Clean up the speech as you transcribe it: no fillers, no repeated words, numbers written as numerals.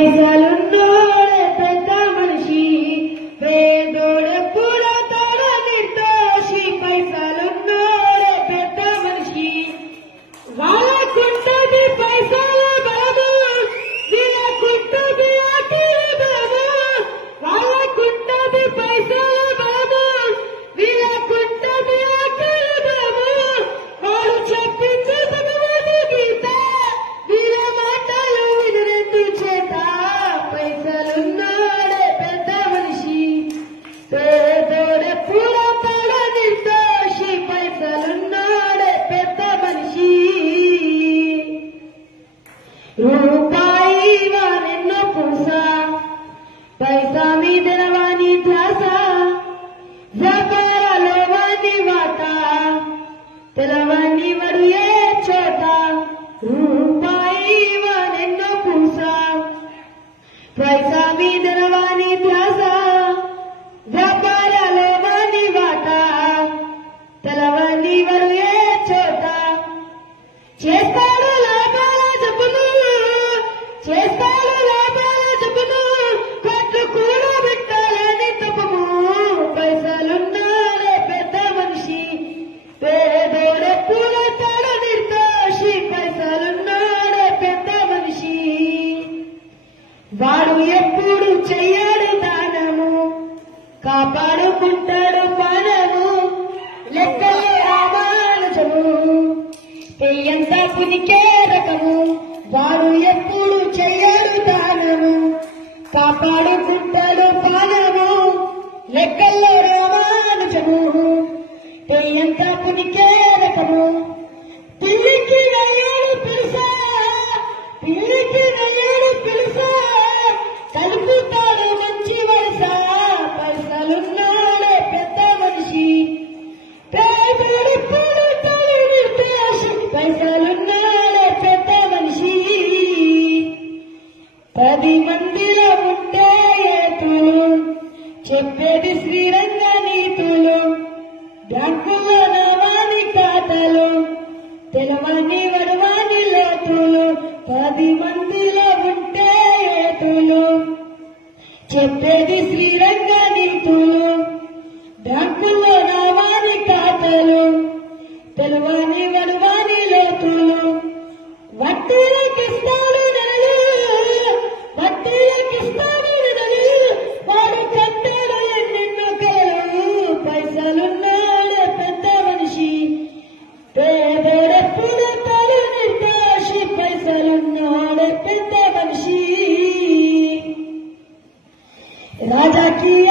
పైసలున్నోడే పెద్ద మనిషి, పేదోడెప్పుడు తన నిర్దోషి. పైసలున్నోడే పెద్ద మనిషి, వాళ్ళకుంటది పైసల బలము, వీళ్ళకుంటది అటుల బలము. వాళ్ళకుంటది పైసల బలము, వీళ్ళకుంటది అటుల బలము. వాడు చెప్పింది భగవద్ గీత, వీళ్ళ మాటలు వినరెందు చేత. పైసలున్నాడే పెద్ద మనిషి, పేదోడెప్పుడు తన నిర్దోషి. పైసలున్నాడే పెద్ద మనిషి. రూపాయి వానెన్నో పూస, పైసా మీద వాని ధ్యాస. వ్యాపారాలో వాని వాత, తెలవని వడు ఏ చోట. రూపాయి వానెన్నో పూస, పైసా మీద వాని ధ్యాస. వ్యాపారాలో వాని వాత, తెలవని వడు ఏ చోట. చేస్తాడు లాభాల జపము, చేస్తాడు లాభాల జపము. కట్లు కూడా పెట్టాలని తపము. పైసలున్నాడే పెద్ద మనిషి, పేదోడెప్పుడు తన నిర్దోషి. పైసలున్నాడే పెద్ద మనిషి, వాడు ఎప్పుడు చెయ్యడు దానము, కాపాడుకుంటాడు పనము. లెక్కలే రామానుజము, పెయ్యంత పునికే రకము. వాడు ఎప్పుడు చెయ్యడు దానము, కాపాడుకుంటాడు పానము. లెక్కల్లో రామానుజము, పెయ్యంత పునికే రకము. పిల్లికి నయ్యాడు పిలుసా, పిల్లికి నయ్యాడు పిలుసా. కలుపుతాడు మంచి వరుస. పైసలున్నాడే పెద్ద మనిషి, పేదోడెప్పుడు తన నిర్దోషి. పైసలున్నాడే పెద్ద మనిషి. 10 మందిలో ఉంటే ఏతులు, చెప్పేది శ్రీరంగ నీతులు. బ్యాంకుల్లో నవాని ఖాతాలు, తెలవని వడవాని లోతులు. 10 మందిలో ఉంటే ఏతులు, చెప్పేది శ్రీరంగ నీతులు. బ్యాంకుల్లో నవాని ఖాతాలు, తెలవని వడవాని లోతులు. వడ్డీలకిస్తాడు నెలలు, వడ్డీలకిస్తాడు నెలలు. వాడు కట్టాడు ఎన్నెన్నో కలలు. పైసలున్నాడే పెద్ద మనిషి, పేదోడెప్పుడు తన నిర్దోషి. పైసలున్నాడే పెద్ద మనిషి. రాజకీయ